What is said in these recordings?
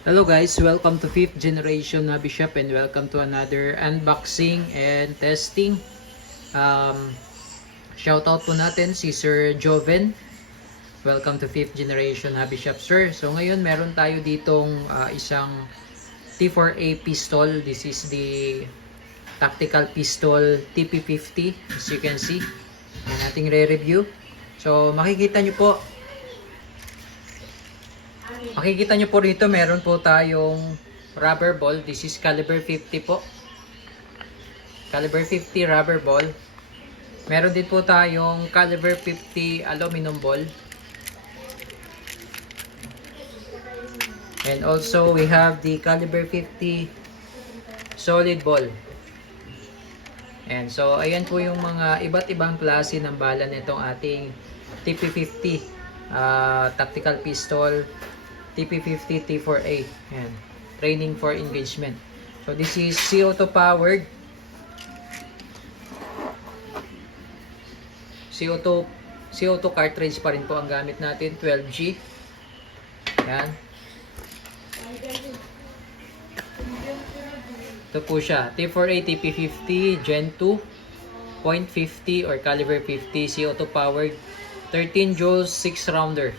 Hello guys, welcome to 5th generation Hobby Shop and welcome to another unboxing and testing. Um, Shoutout po natin si Sir Joven. Welcome to 5th generation Hobby Shop, sir. So ngayon meron tayo ditong isang T4A pistol. This is the tactical pistol TP50, as you can see. Yan ating re-review. So makikita nyo po rito, meron po tayong rubber ball. This is caliber 50 po. Caliber 50 rubber ball. Meron din po tayong caliber 50 aluminum ball. And also we have the caliber 50 solid ball. And so ayan po yung mga iba't ibang klase ng bala nitong ating TP50 tactical pistol TP50 T4A. Ayan. Training for engagement. So this is CO2 powered. CO2 cartridge pa rin po ang gamit natin, 12G. Ayan. Ito po siya, T4A TP50 Gen 2 .50 or caliber 50 CO2 powered 13 joules 6 rounder.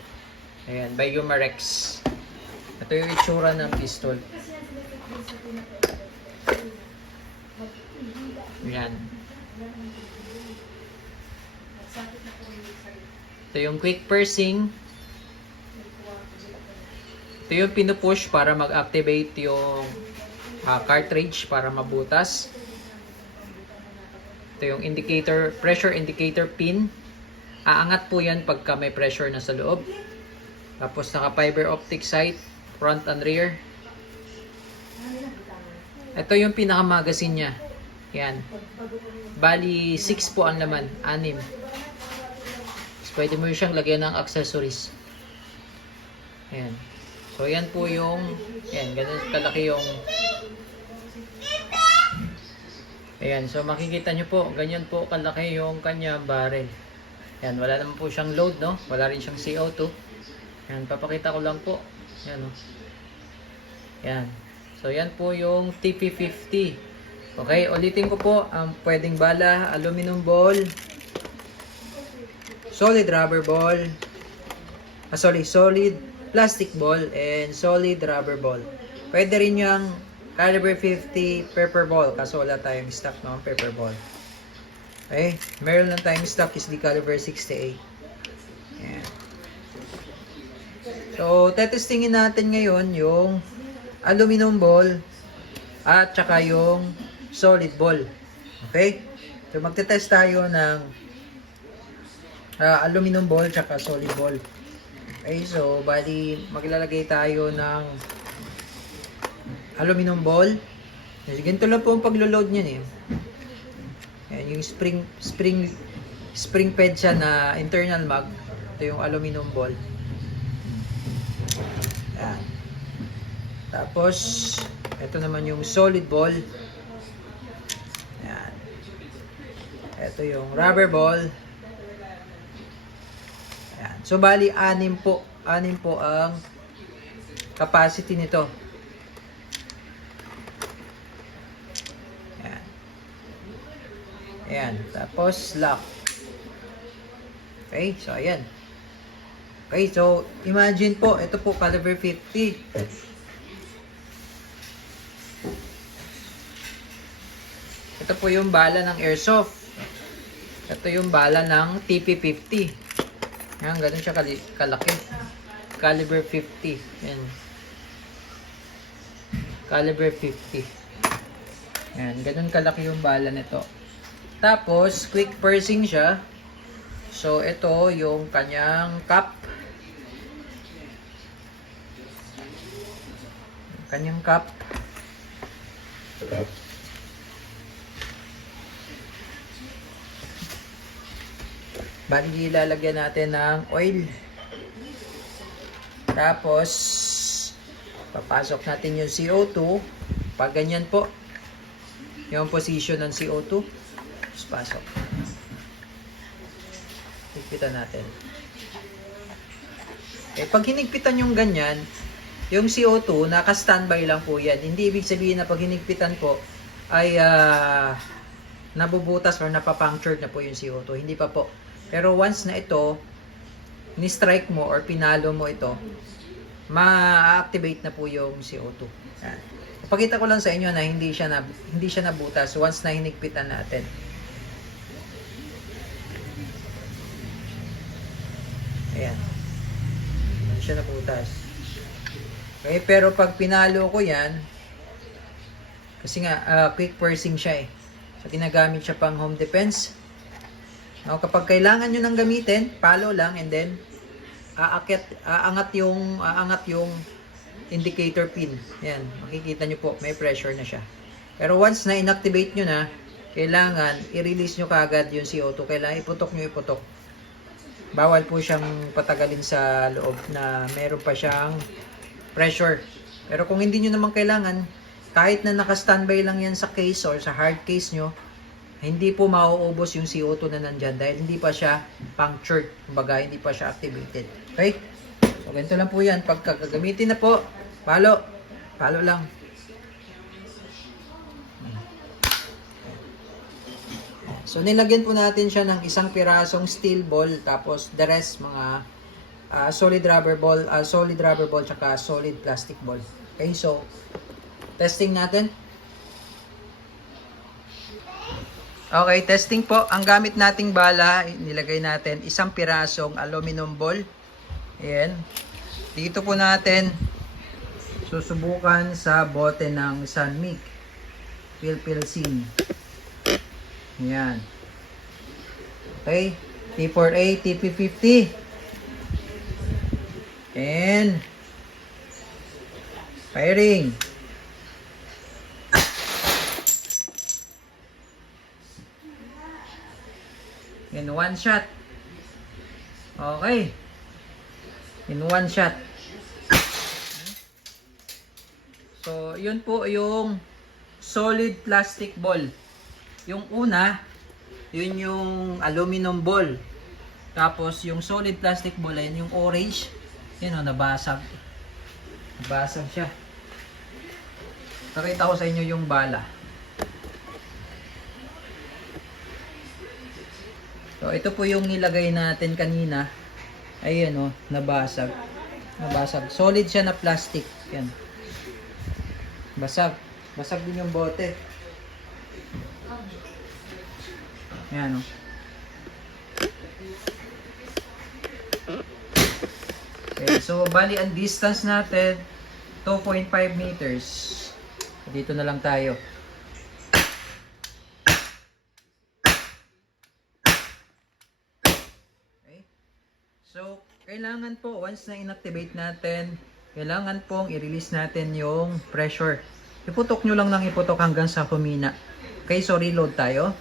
Ayan, by Umarex. Ito yung itsura ng pistol. Ayan. Ito yung quick pursing. Ito yung pinupush para mag-activate yung cartridge para mabutas. Ito yung indicator, pressure indicator pin. Aangat po yan pagka may pressure na sa loob. Tapos naka fiber optic sight, front and rear. Ito yung pinaka magazine niya. Yan. Bali 6 po ang laman, 6. So, pwede mo siyang lagyan ng accessories. Yan. So yan po yung, yan, ganun kalaki yung, ayan, so makikita nyo po, ganyan po kalaki yung kanya barrel. Yan, wala naman po siyang load, no? Wala rin siyang CO2. Yan, papakita ko lang po. Yan, no? Yan. So yan po yung TP50. Okay, ulitin ko po ang pwedeng bala, aluminum ball, solid rubber ball, solid plastic ball, and solid rubber ball. Pwede rin yung caliber 50 pepper ball, kaso wala tayong stock ng pepper ball. Okay, meron lang tayong stock is the caliber 68. Yan. So, tetestingin natin ngayon yung aluminum ball at saka yung solid ball. Okay? So, magte-test tayo ng aluminum ball at solid ball. Okay, so bali maglalagay tayo ng aluminum ball. Ganito lang po ang paglo-load niyan eh. Yan, yung spring fed siya na internal mag. Ito yung aluminum ball. Yan. Tapos ito naman yung solid ball. Yan. Ito yung rubber ball. Yan. So bali 6 po ang capacity nito. Yan. Ayan, tapos lock. Okay, so ayan. Okay, so imagine po, ito po caliber 50. Ito po yung bala ng airsoft. Ito yung bala ng TP50. Yan, ganun siya kalaki. Caliber 50. Yan. Caliber 50. Yan, ganun kalaki yung bala nito. Tapos, quick pursing siya. So, ito yung kanyang cap. Kanyang cap. Bali, ilalagyan natin ng oil. Tapos, papasok natin yung CO2. Pag ganyan po, yung position ng CO2. Tapos, pasok. Higpitan natin. Pag hinigpitan yung ganyan, yung CO2, naka-standby lang po yan. Hindi ibig sabihin na pag hinigpitan po, ay nabubutas or napapunctured na po yung CO2. Hindi pa po. Pero once na ito, ni-strike mo or pinalo mo ito, ma-activate na po yung CO2. Yan. Pakita ko lang sa inyo na hindi siya nabutas once na hinigpitan natin. Ayan. Hindi siya nabutas. Okay, pero pag pinalo ko yan, kasi nga quick pursing siya eh. So ginagamit siya pang home defense. No, kapag kailangan nyo nang gamitin, palo lang and then aangat yung indicator pin. Yan, makikita nyo po, may pressure na siya. Pero once na inactivate nyo na, kailangan i-release nyo kaagad yung CO2. Kailangan iputok. Bawal po siyang patagalin sa loob na meron pa siyang pressure. Pero kung hindi nyo naman kailangan, kahit na naka-standby lang yan sa case or sa hard case nyo, hindi po mauubos yung CO2 na nandyan dahil hindi pa siya punctured. Kumbaga, hindi pa siya activated. Okay? So, ganito lang po yan. Pag gagamitin na po, palo lang. So, nilagyan po natin siya ng isang pirasong steel ball, tapos the rest mga solid rubber ball, tsaka solid plastic ball. Okay, so, testing natin. Okay, testing po. Ang gamit nating bala, nilagay natin isang pirasong aluminum ball. Ayan. Dito po natin susubukan sa bote ng Sunmic Pilpilsin. Ayan. Okay. T4A, TP50. And firing. In one shot. Okay. In one shot. So, yun po yung solid plastic ball. Yung una, yun yung aluminum ball. Tapos, yung solid plastic ball, ayun yung orange. Yun o, nabasag. Nabasag siya. Nakita ko sa inyo yung bala. So, ito po yung nilagay natin kanina. Ayan o, nabasag. Nabasag. Solid siya na plastic. Yan. Basag. Basag din yung bote. Ayan o. Okay, so, bali ang distance natin, 2.5 meters. Dito na lang tayo. So, kailangan po, once na inactivate natin, kailangan pong i-release natin yung pressure. Iputok nyo lang ng iputok hanggang sa humina. Okay, so reload tayo.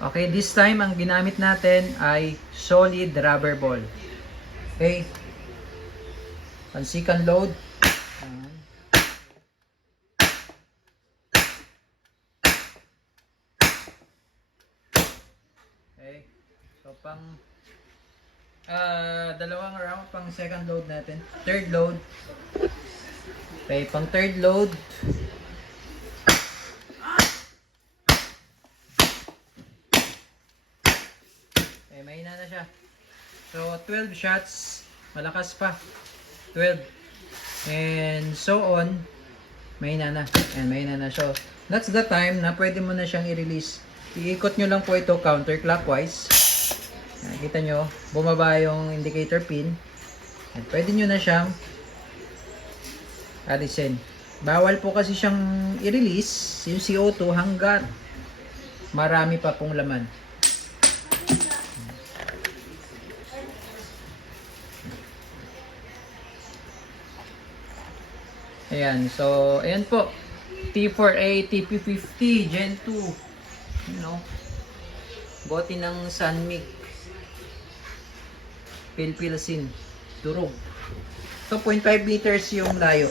Okay, this time, ang ginamit natin ay solid rubber ball. Okay. Ang second load. Okay. So, dalawang round pang second load natin. Third load. Okay, pang third load. Okay, mahina na siya. So, 12 shots. Malakas pa. 12. And so on. Mahina na. And mahina na. So, that's the time na pwede mo na siyang i-release. Iikot nyo lang po ito counterclockwise. Kita nyo, bumaba yung indicator pin. At pwede nyo na siyang alisin. Bawal po kasi siyang i-release yung CO2 hanggat marami pa pong laman. Ayan, so ayan po. T4A, TP50, Gen 2. You know, bote ng Sunmic Pilpilsin, durog. So 0.5 meters yung layo.